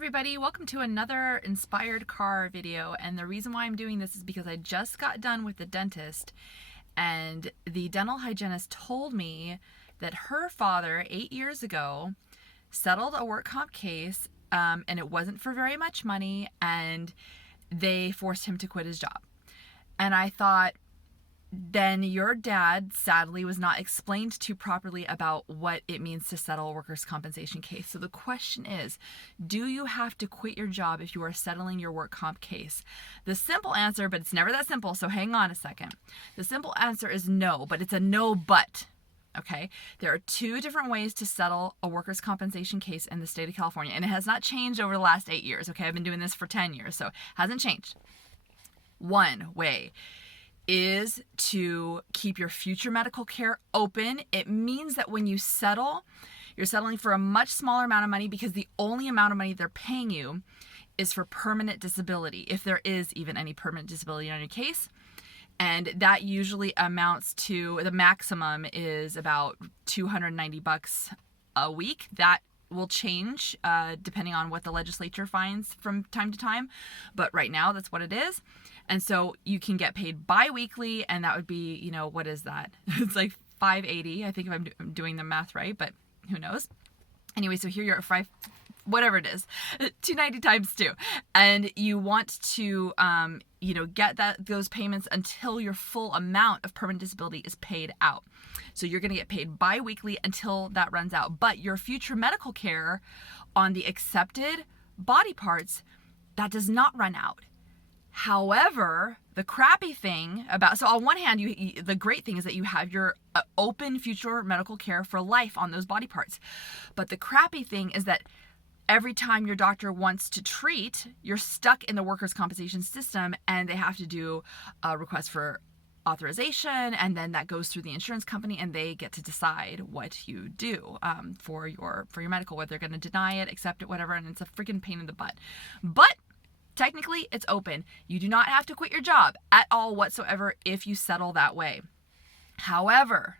everybody, welcome to another inspired car video. And the reason why I'm doing this is because I just got done with the dentist, and the dental hygienist told me that her father 8 years ago settled a work comp case, and it wasn't for very much money, and they forced him to quit his job. And I thought, then your dad sadly was not explained to properly about what it means to settle a workers' compensation case. So the question is, do you have to quit your job if you are settling your work comp case? The simple answer, but it's never that simple, so hang on a second. The simple answer is no, but it's a no but. Okay, there are two different ways to settle a workers' compensation case in the state of California, and it has not changed over the last 8 years. Okay, I've been doing this for 10 years, so it hasn't changed. One way is to keep your future medical care open. It means that when you settle, you're settling for a much smaller amount of money because the only amount of money they're paying you is for permanent disability, if there is even any permanent disability on your case. And that usually amounts to, the maximum is about $290 a week. That will change depending on what the legislature finds from time to time. But right now, that's what it is. And so you can get paid bi-weekly, and that would be, what is that? It's like $580, I think, if I'm doing the math right, but who knows? Anyway, so here you're at whatever it is, $290 times 2. And you want to, get those payments until your full amount of permanent disability is paid out. So you're going to get paid bi-weekly until that runs out. But your future medical care on the accepted body parts, that does not run out. However, the crappy thing so on one hand, the great thing is that you have your open future medical care for life on those body parts. But the crappy thing is that every time your doctor wants to treat, you're stuck in the workers' compensation system, and they have to do a request for authorization, and then that goes through the insurance company, and they get to decide what you do for your medical, whether they're going to deny it, accept it, whatever, and it's a freaking pain in the butt. But technically, it's open. You do not have to quit your job at all whatsoever if you settle that way. However,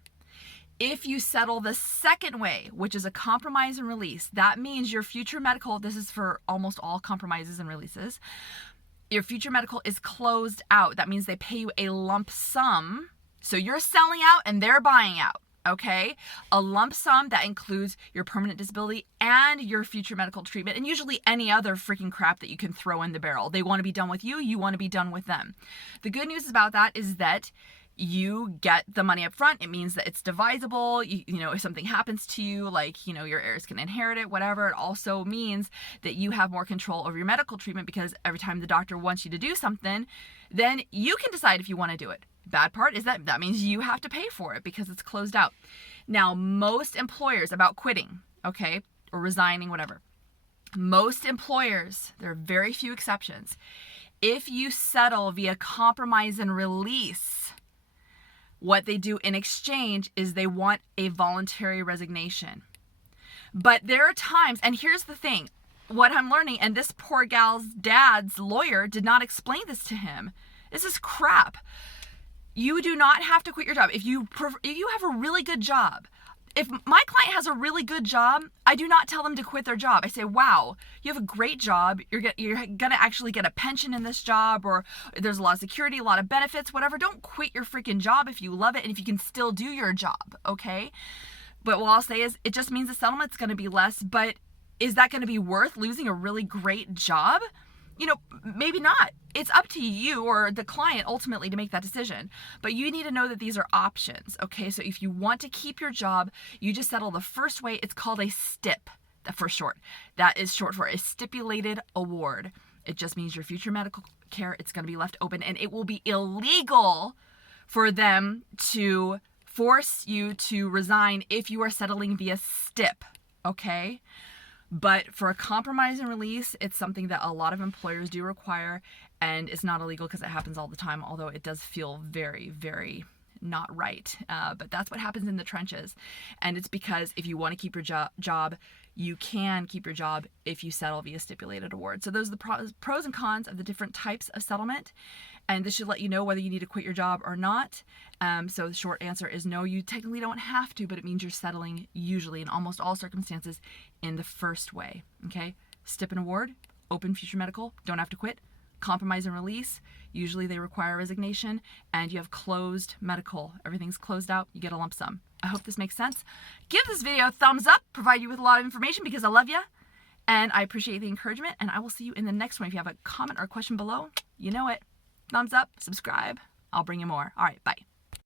if you settle the second way, which is a compromise and release, that means your future medical, this is for almost all compromises and releases, your future medical is closed out. That means they pay you a lump sum. So you're selling out and they're buying out. Okay, a lump sum that includes your permanent disability and your future medical treatment, and usually any other freaking crap that you can throw in the barrel. They want to be done with you, you want to be done with them. The good news about that is that you get the money up front. It means that it's divisible. If something happens to you, like, your heirs can inherit it, whatever. It also means that you have more control over your medical treatment, because every time the doctor wants you to do something, then you can decide if you want to do it. Bad part is that means you have to pay for it because it's closed out. Now, most employers, about quitting, okay, or resigning, whatever, most employers, there are very few exceptions, if you settle via compromise and release, what they do in exchange is they want a voluntary resignation. But there are times, and here's the thing, what I'm learning, and this poor gal's dad's lawyer did not explain this to him. This is crap. You do not have to quit your job. If you have a really good job, if my client has a really good job, I do not tell them to quit their job. I say, wow, you have a great job. You're going to actually get a pension in this job, or there's a lot of security, a lot of benefits, whatever. Don't quit your freaking job if you love it and if you can still do your job, okay? But what I'll say is, it just means the settlement's going to be less, but is that going to be worth losing a really great job? Maybe not. It's up to you or the client ultimately to make that decision. But you need to know that these are options, okay? So if you want to keep your job, you just settle the first way. It's called a STIP, for short. That is short for a stipulated award. It just means your future medical care, it's going to be left open, and it will be illegal for them to force you to resign if you are settling via STIP, okay? But for a compromise and release, it's something that a lot of employers do require, and it's not illegal because it happens all the time, although it does feel very, very not right. But that's what happens in the trenches. And it's because if you want to keep your job, you can keep your job if you settle via stipulated award. So those are the pros and cons of the different types of settlement. And this should let you know whether you need to quit your job or not. So the short answer is no, you technically don't have to, but it means you're settling usually in almost all circumstances in the first way. Okay? Stipend award, open future medical, don't have to quit. Compromise and release, usually they require resignation, and you have closed medical. Everything's closed out, you get a lump sum. I hope this makes sense. Give this video a thumbs up, provide you with a lot of information because I love you, and I appreciate the encouragement, and I will see you in the next one. If you have a comment or a question below, you know it. Thumbs up, subscribe, I'll bring you more. All right, bye.